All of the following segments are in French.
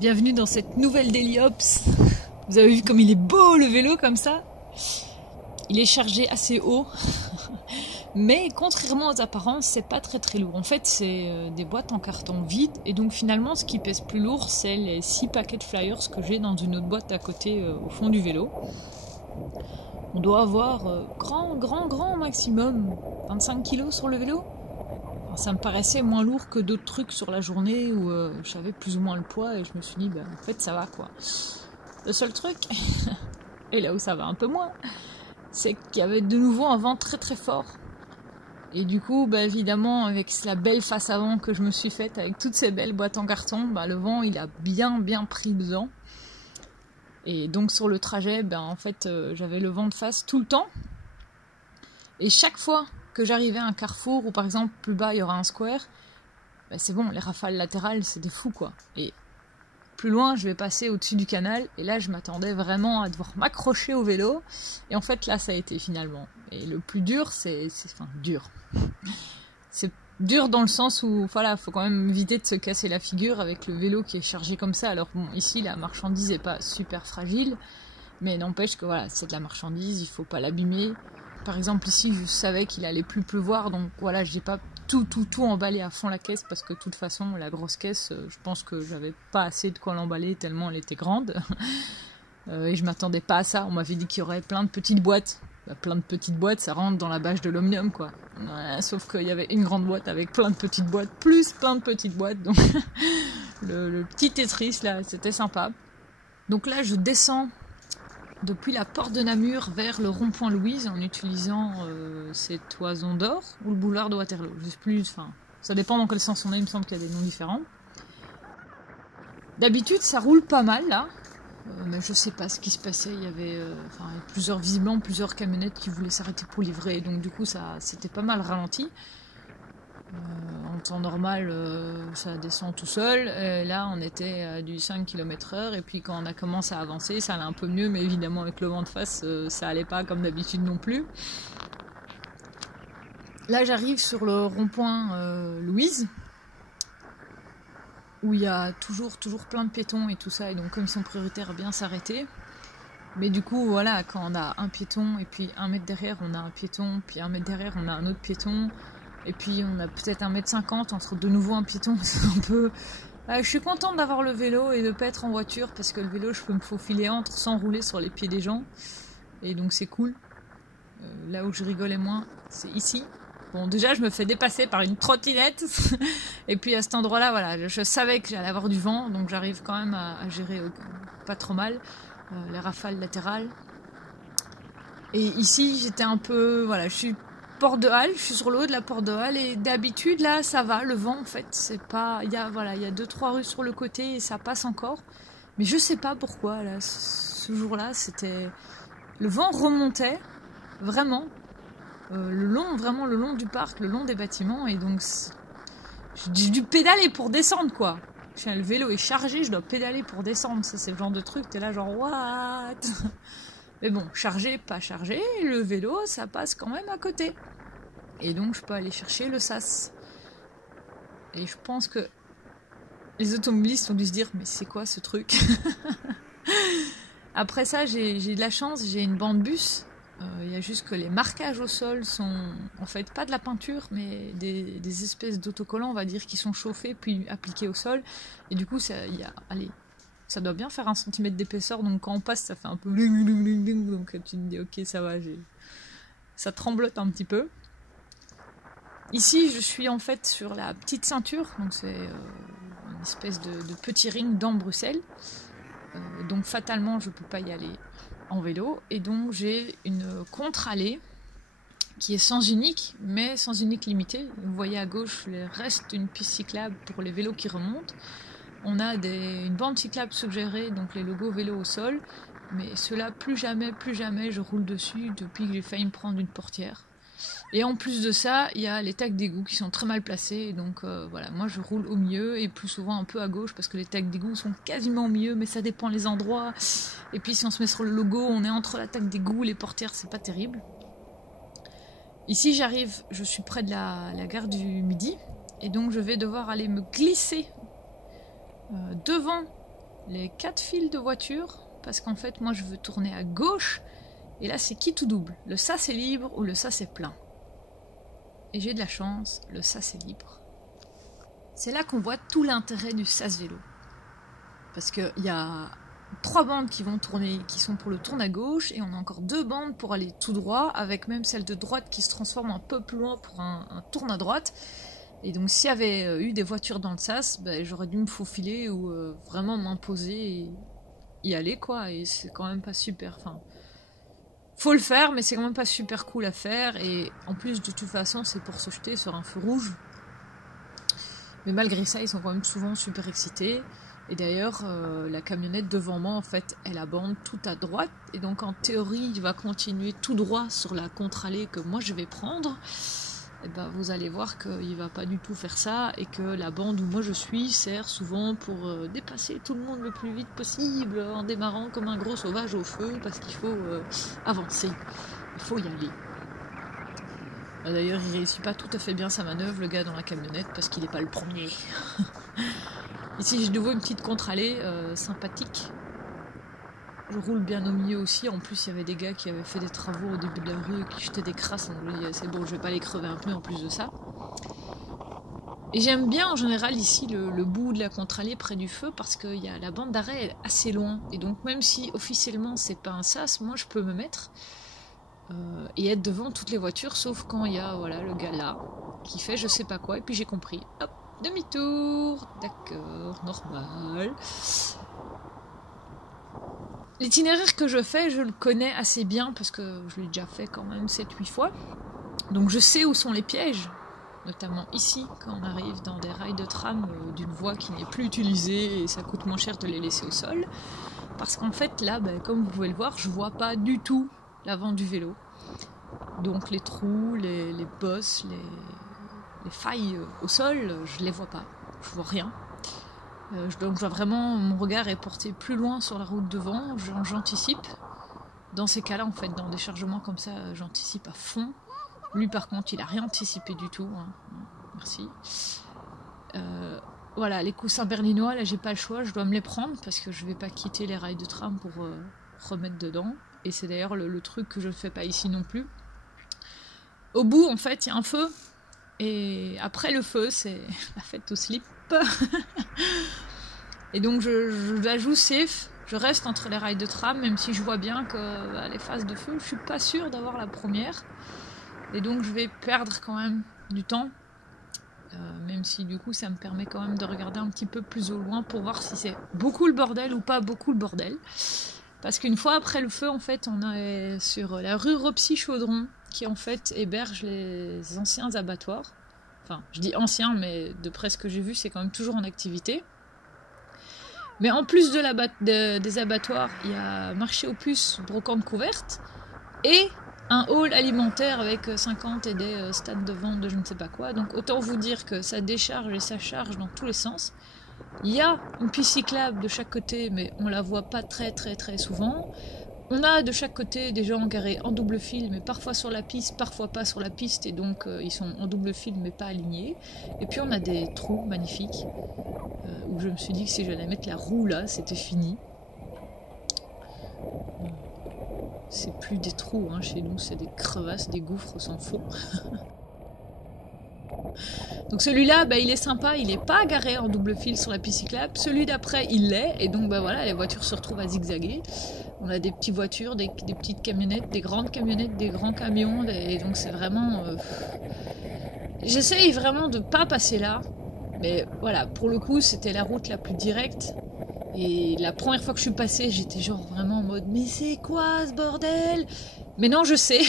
Bienvenue dans cette nouvelle Daily Ops. Vous avez vu comme il est beau le vélo comme ça. Il est chargé assez haut. Mais contrairement aux apparences, c'est pas très lourd. En fait, c'est des boîtes en carton vide. Et donc finalement, ce qui pèse plus lourd, c'est les 6 paquets de flyers que j'ai dans une autre boîte à côté au fond du vélo. On doit avoir grand maximum 25 kg sur le vélo. Alors, ça me paraissait moins lourd que d'autres trucs sur la journée où j'avais plus ou moins le poids et je me suis dit, en fait ça va quoi. Le seul truc, et là où ça va un peu moins, c'est qu'il y avait de nouveau un vent très fort. Et du coup, évidemment, avec la belle face avant que je me suis faite, avec toutes ces belles boîtes en carton, le vent il a bien pris dedans. Et donc sur le trajet, en fait, j'avais le vent de face tout le temps. Et chaque fois que j'arrivais à un carrefour, où par exemple plus bas il y aura un square, c'est bon, les rafales latérales c'est des fous quoi. Et plus loin je vais passer au-dessus du canal, et là je m'attendais vraiment à devoir m'accrocher au vélo, et en fait là ça a été finalement. Et le plus dur c'est dur dans le sens où voilà, faut quand même éviter de se casser la figure avec le vélo qui est chargé comme ça. Alors bon, ici la marchandise est pas super fragile, mais n'empêche que voilà, c'est de la marchandise, il faut pas l'abîmer. Par exemple ici je savais qu'il allait plus pleuvoir, donc voilà, j'ai pas tout emballé à fond la caisse, parce que de toute façon la grosse caisse, je pense que j'avais pas assez de quoi l'emballer tellement elle était grande. Et je m'attendais pas à ça, on m'avait dit qu'il y aurait plein de petites boîtes. Plein de petites boîtes, ça rentre dans la bâche de l'omnium quoi. Sauf qu'il y avait une grande boîte avec plein de petites boîtes, plus plein de petites boîtes, donc le petit Tetris là, c'était sympa. Donc là je descends depuis la porte de Namur vers le rond-point Louise en utilisant cette toison d'or ou le boulevard de Waterloo. Je sais plus, enfin, ça dépend dans quel sens on est, il me semble qu'il y a des noms différents. D'habitude ça roule pas mal là, mais je sais pas ce qui se passait, il y avait visiblement plusieurs camionnettes qui voulaient s'arrêter pour livrer, donc du coup ça c'était pas mal ralenti. En temps normal, ça descend tout seul. Et là, on était à du 5 km/h. Et puis, quand on a commencé à avancer, ça allait un peu mieux. Mais évidemment, avec le vent de face, ça allait pas comme d'habitude non plus. Là, j'arrive sur le rond-point Louise, où il y a toujours plein de piétons et tout ça. Et donc, comme ils sont prioritaires, bien s'arrêter. Mais du coup, voilà, quand on a un piéton, et puis 1 mètre derrière, on a un piéton, puis 1 mètre derrière, on a un autre piéton. Et puis on a peut-être 1,50 m entre de nouveau un piéton, c'est un peu... je suis contente d'avoir le vélo et de ne pas être en voiture, parce que le vélo je peux me faufiler entre sans rouler sur les pieds des gens. Et donc c'est cool. Là où je rigolais moins, c'est ici. Bon, déjà je me fais dépasser par une trottinette. Et puis à cet endroit-là, voilà, je savais que j'allais avoir du vent, donc j'arrive quand même à gérer pas trop mal les rafales latérales. Et ici j'étais un peu... Voilà, je suis... Porte de Halle, je suis sur le haut de la porte de Halle, et d'habitude là ça va, le vent en fait c'est pas, il y a 2-3 rues sur le côté et ça passe encore, mais je sais pas pourquoi là ce jour-là c'était, le vent remontait vraiment le long du parc, le long des bâtiments, et donc j'ai dû pédaler pour descendre quoi. Le vélo est chargé, je dois pédaler pour descendre, ça c'est le genre de truc, t'es là genre what. Mais bon, chargé, pas chargé, le vélo, ça passe quand même à côté. Et donc, je peux aller chercher le sas. Et je pense que les automobilistes ont dû se dire, mais c'est quoi ce truc? Après ça, j'ai de la chance, j'ai une bande bus. Il y a juste que les marquages au sol sont, en fait, pas de la peinture, mais des espèces d'autocollants, on va dire, qui sont chauffés, puis appliqués au sol. Et du coup, ça doit bien faire 1 cm d'épaisseur, donc quand on passe, ça fait un peu... Donc tu te dis, ok, ça va, ça tremblote un petit peu. Ici, je suis en fait sur la petite ceinture, donc c'est une espèce de petit ring dans Bruxelles. Donc fatalement, je ne peux pas y aller en vélo. Et donc j'ai une contre-allée qui est sens unique, mais sens unique limité. Vous voyez à gauche, il reste une piste cyclable pour les vélos qui remontent. On a une bande cyclable suggérée, donc les logos vélo au sol, mais ceux-là, plus jamais je roule dessus depuis que j'ai failli me prendre une portière. Et en plus de ça, il y a les tags d'égout qui sont très mal placés, donc voilà, moi je roule au milieu, et plus souvent un peu à gauche, parce que les tags d'égout sont quasiment au milieu, mais ça dépend les endroits. Et puis si on se met sur le logo, on est entre la tag d'égout, les portières, c'est pas terrible. Ici j'arrive, je suis près de la gare du Midi, et donc je vais devoir aller me glisser devant les 4 files de voiture, parce qu'en fait moi je veux tourner à gauche, et là c'est qui tout double, le sas est libre ou le sas est plein. Et j'ai de la chance, le sas est libre. C'est là qu'on voit tout l'intérêt du sas vélo. Parce qu'il y a 3 bandes qui vont tourner, qui sont pour le tourne à gauche, et on a encore 2 bandes pour aller tout droit, avec même celle de droite qui se transforme un peu plus loin pour un tourne à droite. Et donc s'il y avait eu des voitures dans le sas, ben, j'aurais dû me faufiler ou vraiment m'imposer et y aller, quoi. Et c'est quand même pas super. Enfin, faut le faire, mais c'est quand même pas super cool à faire. Et en plus, de toute façon, c'est pour se jeter sur un feu rouge. Mais malgré ça, ils sont quand même souvent super excités. Et d'ailleurs, la camionnette devant moi, en fait, elle abande tout à droite. Et donc, en théorie, il va continuer tout droit sur la contre-allée que moi, je vais prendre. Et ben, vous allez voir qu'il ne va pas du tout faire ça. Et que la bande où moi, je suis sert souvent pour dépasser tout le monde le plus vite possible en démarrant comme un gros sauvage au feu. Parce qu'il faut avancer. Il faut y aller. D'ailleurs, il réussit pas tout à fait bien sa manœuvre, le gars dans la camionnette, parce qu'il n'est pas le premier. Ici, j'ai de nouveau une petite contre-allée sympathique. Je roule bien au milieu aussi. En plus, il y avait des gars qui avaient fait des travaux au début de la rue, qui jetaient des crasses. Donc, je me dis, c'est bon, je vais pas les crever un pneu en plus de ça. Et j'aime bien en général ici le bout de la contre-allée près du feu, parce que la bande d'arrêt est assez loin. Et donc, même si officiellement c'est pas un sas, moi je peux me mettre et être devant toutes les voitures, sauf quand il y a voilà, le gars là qui fait je sais pas quoi. Et puis j'ai compris. Hop, demi-tour, d'accord, normal. L'itinéraire que je fais, je le connais assez bien parce que je l'ai déjà fait quand même 7-8 fois. Donc je sais où sont les pièges, notamment ici, quand on arrive dans des rails de tram d'une voie qui n'est plus utilisée et ça coûte moins cher de les laisser au sol. Parce qu'en fait là, comme vous pouvez le voir, je vois pas du tout l'avant du vélo. Donc les trous, les bosses, les failles au sol, je les vois pas. Je vois rien. Donc je vois vraiment, mon regard est porté plus loin sur la route devant, j'anticipe. Dans ces cas-là, en fait, dans des chargements comme ça, j'anticipe à fond. Lui, par contre, il a rien anticipé du tout. Hein. Merci. Voilà, les coussins berlinois, là, j'ai pas le choix, je dois me les prendre parce que je vais pas quitter les rails de tram pour remettre dedans. Et c'est d'ailleurs le truc que je ne fais pas ici non plus. Au bout, en fait, il y a un feu. Et après le feu, c'est la fête au slip. Et donc je la joue safe, je reste entre les rails de tram, même si je vois bien que les phases de feu, je suis pas sûre d'avoir la première. Et donc je vais perdre quand même du temps, même si du coup ça me permet quand même de regarder un petit peu plus au loin pour voir si c'est beaucoup le bordel ou pas beaucoup le bordel. Parce qu'une fois après le feu, en fait, on est sur la rue Ropsy-Chaudron, qui en fait héberge les anciens abattoirs. Enfin, je dis ancien, mais de près ce que j'ai vu, c'est quand même toujours en activité. Mais en plus des abattoirs, il y a marché aux puces, brocante couverte, et un hall alimentaire avec 50 et des stades de vente de je ne sais pas quoi. Donc autant vous dire que ça décharge et ça charge dans tous les sens. Il y a une piste cyclable de chaque côté, mais on la voit pas très très très souvent. On a de chaque côté des gens garés en double fil, mais parfois sur la piste, parfois pas sur la piste, et donc ils sont en double fil mais pas alignés. Et puis on a des trous magnifiques, où je me suis dit que si j'allais mettre la roue là, c'était fini. C'est plus des trous, hein, chez nous, c'est des crevasses, des gouffres, on s'en fout. Donc celui-là, il est sympa, il n'est pas garé en double fil sur la piste cyclable. Celui d'après, il l'est, et donc voilà, les voitures se retrouvent à zigzaguer. On a des petites voitures, des petites camionnettes, des grandes camionnettes, des grands camions, et donc c'est vraiment... J'essaye vraiment de ne pas passer là, mais voilà, pour le coup, c'était la route la plus directe. Et la première fois que je suis passée, j'étais genre vraiment en mode « Mais c'est quoi ce bordel ?» Mais non, je sais.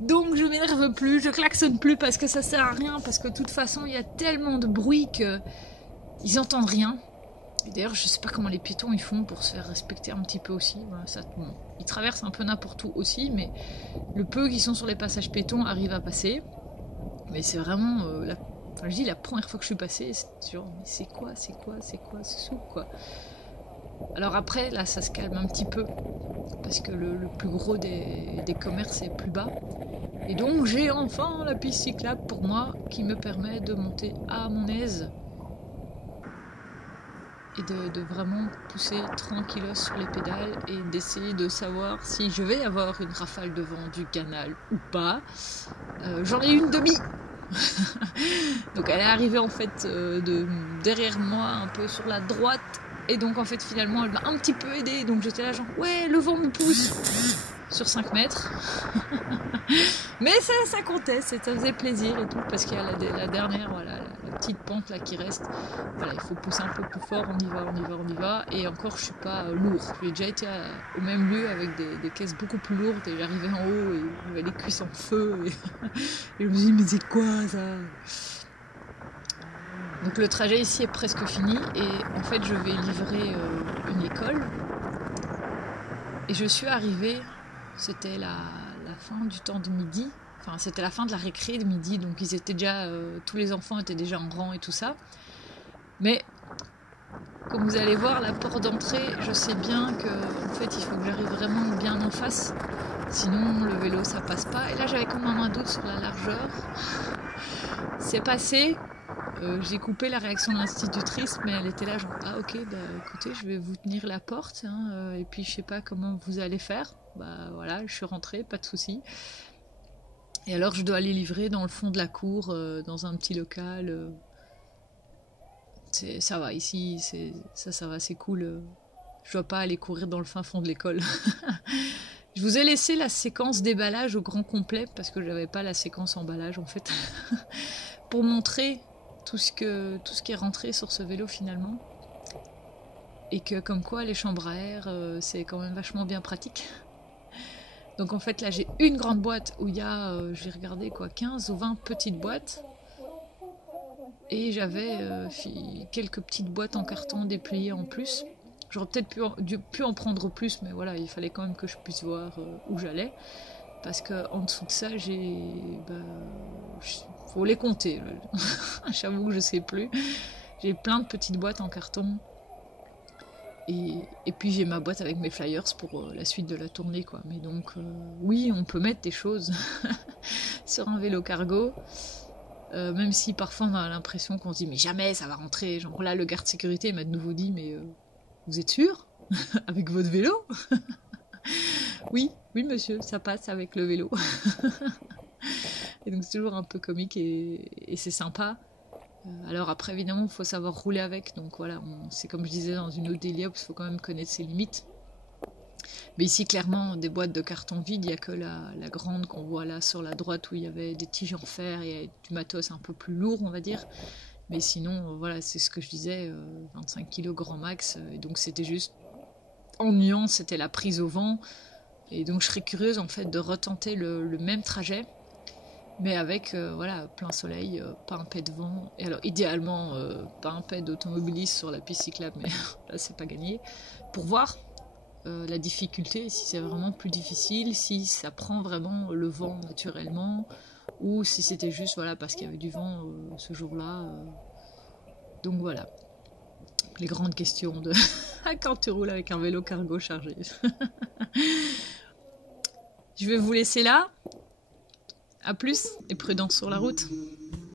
Donc je m'énerve plus, je klaxonne plus parce que ça sert à rien, parce que de toute façon, il y a tellement de bruit qu'ils entendent rien. Et d'ailleurs, je sais pas comment les piétons ils font pour se faire respecter un petit peu aussi. Voilà, ils traversent un peu n'importe où aussi, mais le peu qui sont sur les passages piétons arrivent à passer. Mais c'est vraiment... Enfin, je dis la première fois que je suis passée, c'est genre, mais c'est quoi, c'est sous quoi. Alors après, là, ça se calme un petit peu, parce que le plus gros des commerces est plus bas. Et donc, j'ai enfin la piste cyclable pour moi, qui me permet de monter à mon aise. et de vraiment pousser tranquillos sur les pédales et d'essayer de savoir si je vais avoir une rafale de vent du canal ou pas. J'en ai une demi. Donc elle est arrivée en fait derrière moi, un peu sur la droite, et donc en fait finalement elle m'a un petit peu aidée, donc j'étais là genre ouais, le vent me pousse sur 5 mètres. Mais ça comptait, ça faisait plaisir et tout, parce qu'il y a la dernière, voilà, la petite pente là qui reste. Voilà, il faut pousser un peu plus fort, on y va. Et encore, je suis pas lourd. J'ai déjà été au même lieu avec des caisses beaucoup plus lourdes, et j'arrivais en haut et j'avais les cuisses en feu. Et je me dis, mais c'est quoi ça? Donc le trajet ici est presque fini, et en fait je vais livrer une école. Et je suis arrivée, c'était la fin du temps de midi, enfin c'était la fin de la récré de midi, donc ils étaient déjà, tous les enfants étaient déjà en rang et tout ça. Mais comme vous allez voir, la porte d'entrée, je sais bien que en fait il faut que j'arrive vraiment bien en face, sinon le vélo ça passe pas. Et là j'avais quand même un doute sur la largeur. C'est passé. J'ai coupé la réaction de l'institutrice, mais elle était là genre ah ok, bah écoutez, je vais vous tenir la porte, hein, et puis je sais pas comment vous allez faire. Bah voilà, je suis rentrée, pas de souci. Et alors je dois aller livrer dans le fond de la cour, dans un petit local. Ça va ici, ça va, c'est cool. Je dois pas aller courir dans le fin fond de l'école. Je vous ai laissé la séquence déballage au grand complet parce que j'avais pas la séquence emballage en fait, pour montrer tout ce qui est rentré sur ce vélo finalement, et que comme quoi les chambres à air c'est quand même vachement bien pratique. Donc en fait là j'ai une grande boîte où il y a, je vais regarder quoi, 15 ou 20 petites boîtes, et j'avais quelques petites boîtes en carton dépliées en plus. J'aurais peut-être pu en prendre plus, mais voilà, il fallait quand même que je puisse voir où j'allais, parce que en dessous de ça faut les compter. J'avoue que je sais plus. J'ai plein de petites boîtes en carton. Et puis j'ai ma boîte avec mes flyers pour la suite de la tournée, quoi. Mais donc, oui, on peut mettre des choses sur un vélo cargo. Même si parfois on a l'impression qu'on se dit mais jamais ça va rentrer. Genre là, le garde sécurité m'a de nouveau dit mais vous êtes sûr avec votre vélo? Oui, monsieur, ça passe avec le vélo. Et donc c'est toujours un peu comique et c'est sympa. Alors après évidemment il faut savoir rouler avec, donc voilà, c'est comme je disais dans une autre Déliops, il faut quand même connaître ses limites. Mais ici clairement des boîtes de carton vide, il n'y a que la grande qu'on voit là sur la droite où il y avait des tiges en fer et du matos un peu plus lourd on va dire. Mais sinon voilà, c'est ce que je disais, 25 kg grand max, et donc c'était juste ennuyant, c'était la prise au vent. Et donc je serais curieuse en fait de retenter le même trajet, mais avec voilà, plein soleil, pas un pet de vent, et alors idéalement pas un pet d'automobiliste sur la piste cyclable, mais là c'est pas gagné, pour voir la difficulté, si c'est vraiment plus difficile, si ça prend vraiment le vent naturellement, ou si c'était juste voilà, parce qu'il y avait du vent ce jour-là. Donc voilà, les grandes questions de quand tu roules avec un vélo cargo chargé. Je vais vous laisser là. À plus et prudence sur la route.